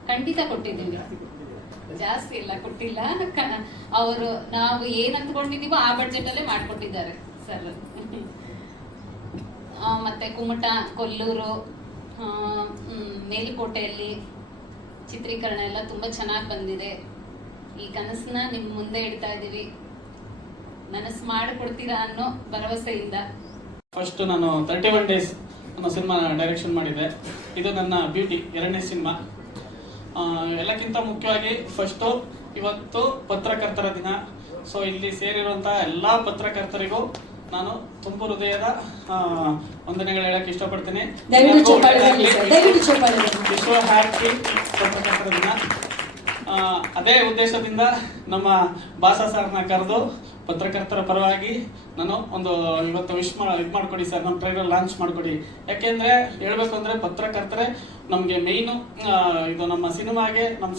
ಖಂಡಿತ ಕೊಟ್ಟಿದ್ದೀವಿ, ಜಾಸ್ತಿ ಎಲ್ಲ ಕೊಟ್ಟಿಲ್ಲ. ಅವರು ನಾವು ಏನ್ ಅಂದ್ಕೊಂಡಿದೀವೋ ಆ ಬಡ್ಜೆಟ್ ಅಲ್ಲೇ ಮಾಡ್ಕೊಟ್ಟಿದ್ದಾರೆ ಸರ್. ಮತ್ತೆ ಕುಮಟ, ಕೊಲ್ಲೂರು, ಮೇಲುಕೋಟೆಯಲ್ಲಿ ಚಿತ್ರೀಕರಣ ಎಲ್ಲ ತುಂಬಾ ಚೆನ್ನಾಗಿ ಬಂದಿದೆ. ಈ ಕನಸನ್ನ ನಿಮ್ ಮುಂದೆ ಇಡ್ತಾ ಇದೀವಿ, ನನಸು ಮಾಡಿಕೊಡ್ತೀರಾ ಅನ್ನೋ ಭರವಸೆಯಿಂದ. ಫಸ್ಟ್ ನಾನು 31 ಡೇಸ್ ಅನ್ನೋ ಸಿನಿಮಾ ಡೈರೆಕ್ಷನ್ ಮಾಡಿದ್ದೆ. ಇದು ನನ್ನ ಬ್ಯೂಟಿ 2ನೇ ಸಿನಿಮಾ. ಎಲ್ಲಕ್ಕಿಂತ ಮುಖ್ಯವಾಗಿ ಫಸ್ಟು ಇವತ್ತು ಪತ್ರಕರ್ತರ ದಿನ. ಸೊ ಇಲ್ಲಿ ಸೇರಿರುವಂತಹ ಎಲ್ಲ ಪತ್ರಕರ್ತರಿಗೂ ನಾನು ತುಂಬ ಹೃದಯದ ವಂದನೆಗಳು ಹೇಳಕ್ಕೆ ಇಷ್ಟಪಡ್ತೀನಿ. ವಿಶ್ವ ಹ್ಯಾಪಿ ಪತ್ರಕರ್ತರ ದಿನ. ಅದೇ ಉದ್ದೇಶದಿಂದ ನಮ್ಮ ಬಾಸ ಸರ್ನ ಕರೆದು ಪತ್ರಕರ್ತರ ಪರವಾಗಿ ನಾನು ಒಂದು ಇವತ್ತು ಇದು ಮಾಡ್ಕೊಡಿ ಸರ್, ನಮ್ಮ ಟ್ರೈಲರ್ ಲಾಂಚ್ ಮಾಡ್ಕೊಡಿ. ಯಾಕೆಂದ್ರೆ ಹೇಳ್ಬೇಕು ಅಂದ್ರೆ ಪತ್ರಕರ್ತರೆ ನಮ್ಗೆ ಮೇಯ್ನು. ಇದು ನಮ್ಮ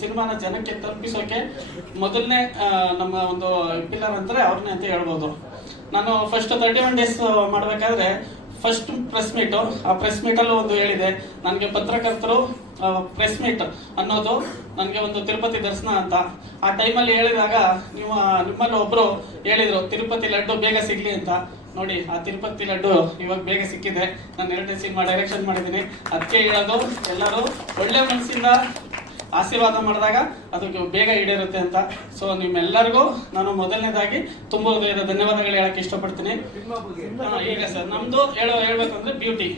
ಸಿನಿಮಾನ ಜನಕ್ಕೆ ತಲುಪಿಸೋಕೆ ಮೊದಲನೇ ನಮ್ಮ ಒಂದು ಪಿಲ್ಲರ್ ಅಂತಾರೆ ಅವ್ರನ್ನೇ ಅಂತ ಹೇಳ್ಬೋದು. ನಾನು ಫಸ್ಟ್ 31 ಡೇಸ್ ಮಾಡ್ಬೇಕಾದ್ರೆ ಫಸ್ಟ್ ಪ್ರೆಸ್ ಮೀಟು, ಆ ಪ್ರೆಸ್ ಮೀಟಲ್ಲೂ ಒಂದು ಹೇಳಿದೆ, ನನಗೆ ಪತ್ರಕರ್ತರು ಪ್ರೆಸ್ ಮೀಟ್ ಅನ್ನೋದು ನನಗೆ ಒಂದು ತಿರುಪತಿ ದರ್ಶನ ಅಂತ. ಆ ಟೈಮಲ್ಲಿ ಹೇಳಿದಾಗ ನಿಮ್ಮಲ್ಲಿ ಒಬ್ರು ಹೇಳಿದ್ರು ತಿರುಪತಿ ಲಡ್ಡು ಬೇಗ ಸಿಗ್ಲಿ ಅಂತ. ನೋಡಿ, ಆ ತಿರುಪತಿ ಲಡ್ಡು ಇವಾಗ ಬೇಗ ಸಿಕ್ಕಿದೆ. ನಾನು 2ನೇ ಸಿನಿಮಾ ಡೈರೆಕ್ಷನ್ ಮಾಡಿದ್ದೀನಿ. ಅದಕ್ಕೆ ಹೇಳೋದು, ಎಲ್ಲರೂ ಒಳ್ಳೆ ಮನಸ್ಸಿಂದ ಆಶೀರ್ವಾದ ಮಾಡಿದಾಗ ಅದಕ್ಕೆ ಬೇಗ ಈಡೇರುತ್ತೆ ಅಂತ. ಸೊ ನಿಮ್ಮೆಲ್ಲರಿಗೂ ನಾನು ಮೊದಲನೇದಾಗಿ ತುಂಬ ಹೃದಯದ ಧನ್ಯವಾದಗಳು ಹೇಳಕ್ಕೆ ಇಷ್ಟಪಡ್ತೀನಿ. ಈಗ ಸರ್ ನಮ್ದು ಹೇಳ್ಬೇಕು ಅಂದ್ರೆ ಬ್ಯೂಟಿ.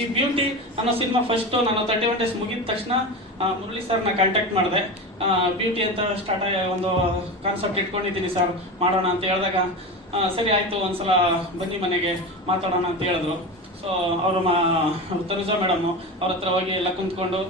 ಈ ಬ್ಯೂಟಿ ಅನ್ನೋ ಸಿನಿಮಾ ಫಸ್ಟ್ ನಾನು 31 ಡೇಸ್ ಮುಗಿದ ತಕ್ಷಣ ಮುರಳಿ ಸರ್ನ ಕಾಂಟ್ಯಾಕ್ಟ್ ಮಾಡಿದೆ. ಬ್ಯೂಟಿ ಅಂತ ಸ್ಟಾರ್ಟ್ ಆಗಿ ಒಂದು ಕಾನ್ಸೆಪ್ಟ್ ಇಟ್ಕೊಂಡಿದ್ದೀನಿ ಸರ್, ಮಾಡೋಣ ಅಂತ ಹೇಳಿದಾಗ ಸರಿ ಆಯಿತು, ಒಂದ್ಸಲ ಬನ್ನಿ ಮನೆಗೆ ಮಾತಾಡೋಣ ಅಂತ ಹೇಳಿದ್ರು. ಸೊ ಅವರು ತನುಜಾ ಮೇಡಮ್ ಅವ್ರ ಹತ್ರ ಹೋಗಿ ಎಲ್ಲ ಕುಂತ್ಕೊಂಡು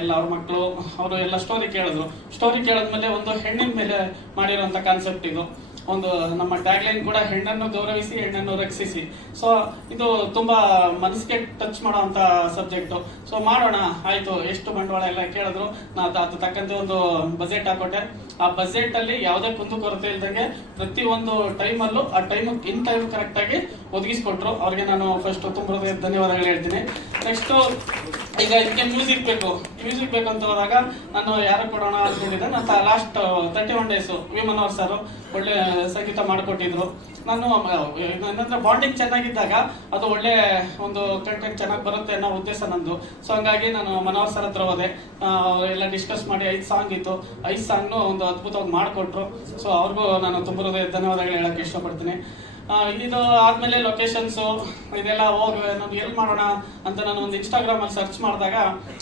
ಎಲ್ಲ ಅವ್ರ ಮಕ್ಕಳು ಅವರು ಎಲ್ಲ ಸ್ಟೋರಿ ಕೇಳಿದ್ರು. ಸ್ಟೋರಿ ಕೇಳಿದ್ಮೇಲೆ ಒಂದು ಹೆಣ್ಣಿನ ಮೇಲೆ ಮಾಡಿರೋಂಥ ಕಾನ್ಸೆಪ್ಟ್ ಇದು. ಒಂದು ನಮ್ಮ ಟ್ಯಾಗ್ಲೈನ್ ಕೂಡ ಹೆಣ್ಣನ್ನು ಗೌರವಿಸಿ ಹೆಣ್ಣನ್ನು ರಕ್ಷಿಸಿ. ಸೊ ಇದು ತುಂಬಾ ಮನಸ್ಸಿಗೆ ಟಚ್ ಮಾಡೋಂಥ ಸಬ್ಜೆಕ್ಟು. ಸೊ ಮಾಡೋಣ ಆಯ್ತು, ಎಷ್ಟು ಬಂಡವಾಳ ಎಲ್ಲ ಕೇಳಿದ್ರು. ನಾನು ಅದು ತಕ್ಕಂತೆ ಒಂದು ಬಜೆಟ್ ಹಾಕೊಟ್ಟೆ. ಆ ಬಜೆಟ್ ಅಲ್ಲಿ ಯಾವುದೇ ಕುಂದುಕೊರತೆ ಇಲ್ದಂಗೆ ಪ್ರತಿ ಒಂದು ಟೈಮಲ್ಲೂ ಆ ಟೈಮ್ ಕರೆಕ್ಟ್ ಆಗಿ ಒದಗಿಸ್ಕೊಟ್ರು. ಅವ್ರಿಗೆ ನಾನು ಫಸ್ಟ್ ತುಂಬ ಧನ್ಯವಾದಗಳು ಹೇಳ್ತೀನಿ. ನೆಕ್ಸ್ಟ್ ಈಗ ಇದಕ್ಕೆ ಮ್ಯೂಸಿಕ್ ಬೇಕು ಅಂತ ಹೋದಾಗ ನಾನು ಯಾರು ಕೊಡೋಣ ಅನ್ಕೊಂಡಿದ್ದೆ. ನಾನು last 31 days V Manohar sir ಒಳ್ಳೆ ಸಂಗೀತ ಮಾಡಿಕೊಟ್ಟಿದ್ರು. ನಾನು ನನ್ನ ಬಾಂಡಿಂಗ್ ಚೆನ್ನಾಗಿದ್ದಾಗ ಅದು ಒಳ್ಳೆ ಒಂದು ಕಂಟೆಂಟ್ ಚೆನ್ನಾಗಿ ಬರುತ್ತೆ ಅನ್ನೋ ಉದ್ದೇಶ ನಂದು. ಸೊ ಹಂಗಾಗಿ ನಾನು ಮನೋಹರ್ ಸರ್ ಹತ್ರ ಹೋದೆ. ಎಲ್ಲ ಡಿಸ್ಕಸ್ ಮಾಡಿ 5 ಸಾಂಗ್ ಇತ್ತು. 5 ಸಾಂಗ್ನು ಒಂದು ಅದ್ಭುತವಾಗಿ ಮಾಡಿಕೊಟ್ರು. ಸೊ ಅವ್ರಿಗೂ ನಾನು ತುಂಬ ಧನ್ಯವಾದಗಳು ಹೇಳಕ್ಕೆ ಇಷ್ಟಪಡ್ತೀನಿ. ಇದು ಆದ್ಮೇಲೆ ಲೊಕೇಶನ್ಸು ಇದೆಲ್ಲ ನಾವು ಎಲ್ಲಿ ಮಾಡೋಣ ಅಂತ ನಾನು ಒಂದು ಇನ್ಸ್ಟಾಗ್ರಾಮ್ ಅಲ್ಲಿ ಸರ್ಚ್ ಮಾಡಿದಾಗ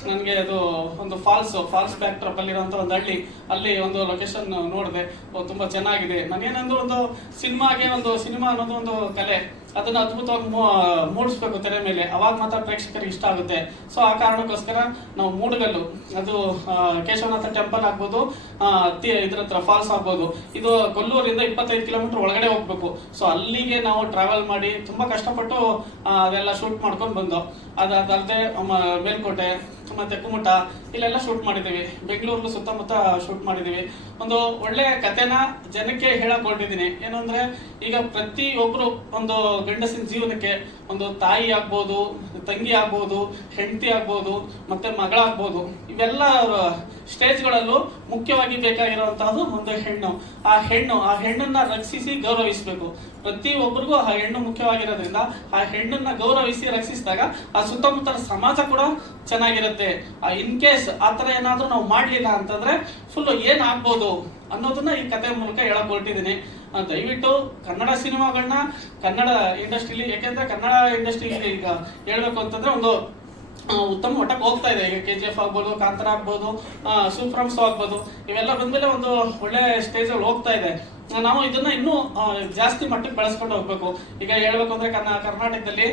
ನನಗೆ ಅದು ಒಂದು ಫಾಲ್ಸ್ ಬ್ಯಾಕ್ ಡ್ರಾಪ್ ಅಲ್ಲಿರೋಂಥ ಒಂದು ಹಳ್ಳಿ, ಅಲ್ಲಿ ಒಂದು ಲೊಕೇಶನ್ ನೋಡಿದೆ. ತುಂಬಾ ಚೆನ್ನಾಗಿದೆ. ನಾನೇನಂದ್ರೆ ಒಂದು ಸಿನಿಮಾ ಅನ್ನೋದು ಒಂದು ಕಲೆ, ಅದನ್ನ ಅದ್ಭುತವಾಗಿ ಮೂಡಿಸ್ಬೇಕು ತೆರೆ ಮೇಲೆ, ಅವಾಗ ಮಾತ್ರ ಪ್ರೇಕ್ಷಕರಿಗೆ ಇಷ್ಟ ಆಗುತ್ತೆ. ಸೊ ಆ ಕಾರಣಕ್ಕೋಸ್ಕರ ನಾವು ಮೂಡಗಲ್ಲು, ಅದು ಕೇಶವನಾಥ ಟೆಂಪಲ್ ಆಗ್ಬೋದು, ಇದ್ರ ಹತ್ರ ಫಾಲ್ಸ್ ಆಗ್ಬೋದು, ಇದು ಕೊಲ್ಲೂರಿಂದ 25 ಕಿಲೋಮೀಟರ್ ಒಳಗಡೆ ಹೋಗ್ಬೇಕು. ಸೊ ಅಲ್ಲಿಗೆ ನಾವು ಟ್ರಾವೆಲ್ ಮಾಡಿ ತುಂಬಾ ಕಷ್ಟಪಟ್ಟು ಅದೆಲ್ಲ ಶೂಟ್ ಮಾಡ್ಕೊಂಡು ಬಂದು, ಅದಲ್ಲದೆ ಮೇಲ್ಕೋಟೆ ಮತ್ತೆ ಕುಮಟ ಇಲ್ಲೆಲ್ಲ ಶೂಟ್ ಮಾಡಿದ್ದೀವಿ. ಬೆಂಗಳೂರಿಗೂ ಸುತ್ತಮುತ್ತ ಶೂಟ್ ಮಾಡಿದ್ದೀವಿ. ಒಂದು ಒಳ್ಳೆಯ ಕಥೆನ ಜನಕ್ಕೆ ಹೇಳಕ್ ಹೊರಟಿದ್ದೀನಿ. ಏನಂದ್ರೆ ಈಗ ಪ್ರತಿಯೊಬ್ರು ಒಂದು ಗಂಡಸಿನ ಜೀವನಕ್ಕೆ ಒಂದು ತಾಯಿ ಆಗ್ಬೋದು, ತಂಗಿ ಆಗ್ಬೋದು, ಹೆಂಡತಿ ಆಗ್ಬೋದು, ಮತ್ತೆ ಮಗಳಾಗ್ಬೋದು, ಇವೆಲ್ಲ ಸ್ಟೇಜ್ಗಳಲ್ಲೂ ಮುಖ್ಯವಾಗಿ ಬೇಕಾಗಿರುವಂತಹದ್ದು ಒಂದು ಹೆಣ್ಣು. ಆ ಹೆಣ್ಣನ್ನ ರಕ್ಷಿಸಿ ಗೌರವಿಸಬೇಕು. ಪ್ರತಿಯೊಬ್ಬರಿಗೂ ಆ ಹೆಣ್ಣು ಮುಖ್ಯವಾಗಿರೋದ್ರಿಂದ ಆ ಹೆಣ್ಣನ್ನ ಗೌರವಿಸಿ ರಕ್ಷಿಸಿದಾಗ ಆ ಸುತ್ತಮುತ್ತಲ ಸಮಾಜ ಕೂಡ ಚೆನ್ನಾಗಿರುತ್ತೆ. ಇನ್ ಕೇಸ್ ಆತರ ಏನಾದ್ರೂ ನಾವು ಮಾಡ್ಲಿಲ್ಲ ಅಂತಂದ್ರೆ ಫುಲ್ ಏನ್ ಆಗ್ಬೋದು ಅನ್ನೋದನ್ನ ಈ ಕಥೆ ಮೂಲಕ ಹೇಳಕ್ ಹೊರಟಿದ್ದೀನಿ. ದಯವಿಟ್ಟು ಕನ್ನಡ ಸಿನಿಮಾಗಳನ್ನ ಕನ್ನಡ ಇಂಡಸ್ಟ್ರಿಲಿ, ಯಾಕೆಂದ್ರೆ ಕನ್ನಡ ಇಂಡಸ್ಟ್ರಿ ಈಗ ಹೇಳ್ಬೇಕು ಅಂತಂದ್ರೆ ಒಂದು ಉತ್ತಮ ಮಟ್ಟಕ್ಕೆ ಹೋಗ್ತಾ ಇದೆ. ಈಗ KGF ಆಗ್ಬೋದು, ಕಾಂತಾರ ಆಗ್ಬೋದು, ಸೂಪರ್ ಆಗ್ಬೋದು, ಇವೆಲ್ಲ ಬಂದ್ಮೇಲೆ ಒಂದು ಒಳ್ಳೆ ಸ್ಟೇಜ್ ಅಲ್ಲಿ ಹೋಗ್ತಾ ಇದೆ. ನಾವು ಇದನ್ನ ಇನ್ನೂ ಜಾಸ್ತಿ ಮಟ್ಟಕ್ಕೆ ಬೆಳೆಸ್ಕೊಂಡು ಹೋಗ್ಬೇಕು. ಈಗ ಹೇಳ್ಬೇಕು ಅಂದ್ರೆ ಕರ್ನಾಟಕದಲ್ಲಿ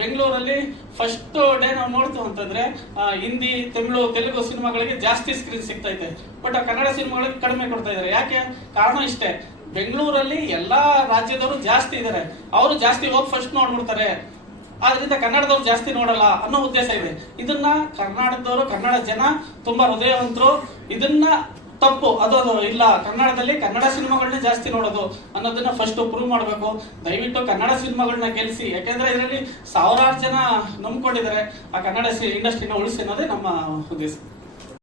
ಬೆಂಗಳೂರಲ್ಲಿ ಫಸ್ಟ್ ಡೇ ನಾವು ನೋಡ್ತೀವಿ ಅಂತಂದ್ರೆ ಹಿಂದಿ ತೆಲುಗು ಸಿನಿಮಾಗಳಿಗೆ ಜಾಸ್ತಿ ಸ್ಕ್ರೀನ್ ಸಿಗ್ತಾ ಇದೆ. ಬಟ್ ಆ ಕನ್ನಡ ಸಿನಿಮಾಗಳಿಗೆ ಕಡಿಮೆ ಕೊಡ್ತಾ ಇದ್ದಾರೆ. ಯಾಕೆ? ಕಾರಣ ಇಷ್ಟೇ, ಬೆಂಗಳೂರಲ್ಲಿ ಎಲ್ಲಾ ರಾಜ್ಯದವರು ಜಾಸ್ತಿ ಇದ್ದಾರೆ, ಅವರು ಜಾಸ್ತಿ ಹೋಗಿ ಫಸ್ಟ್ ನೋಡ್ಬಿಡ್ತಾರೆ, ಆದ್ರಿಂದ ಕನ್ನಡದವ್ರು ಜಾಸ್ತಿ ನೋಡಲ್ಲ ಅನ್ನೋ ಉದ್ದೇಶ ಇದೆ. ಇದನ್ನ ಕರ್ನಾಟಕದವರು, ಕನ್ನಡ ಜನ ತುಂಬಾ ಹೃದಯವಂತರು, ಇದನ್ನ ತಪ್ಪು ಅದು ಇಲ್ಲ, ಕನ್ನಡದಲ್ಲಿ ಕನ್ನಡ ಸಿನಿಮಾಗಳನ್ನ ಜಾಸ್ತಿ ನೋಡೋದು ಅನ್ನೋದನ್ನ ಫಸ್ಟ್ ಪ್ರೂವ್ ಮಾಡಬೇಕು. ದಯವಿಟ್ಟು ಕನ್ನಡ ಸಿನಿಮಾಗಳನ್ನ ಗೆಲ್ಲಿಸಿ, ಯಾಕೆಂದ್ರೆ ಇದರಲ್ಲಿ ಸಾವಿರಾರು ಜನ ನಂಬ್ಕೊಂಡಿದ್ದಾರೆ. ಆ ಕನ್ನಡ ಇಂಡಸ್ಟ್ರಿನ ಉಳಿಸಿ ಅನ್ನೋದೇ ನಮ್ಮ ಉದ್ದೇಶ.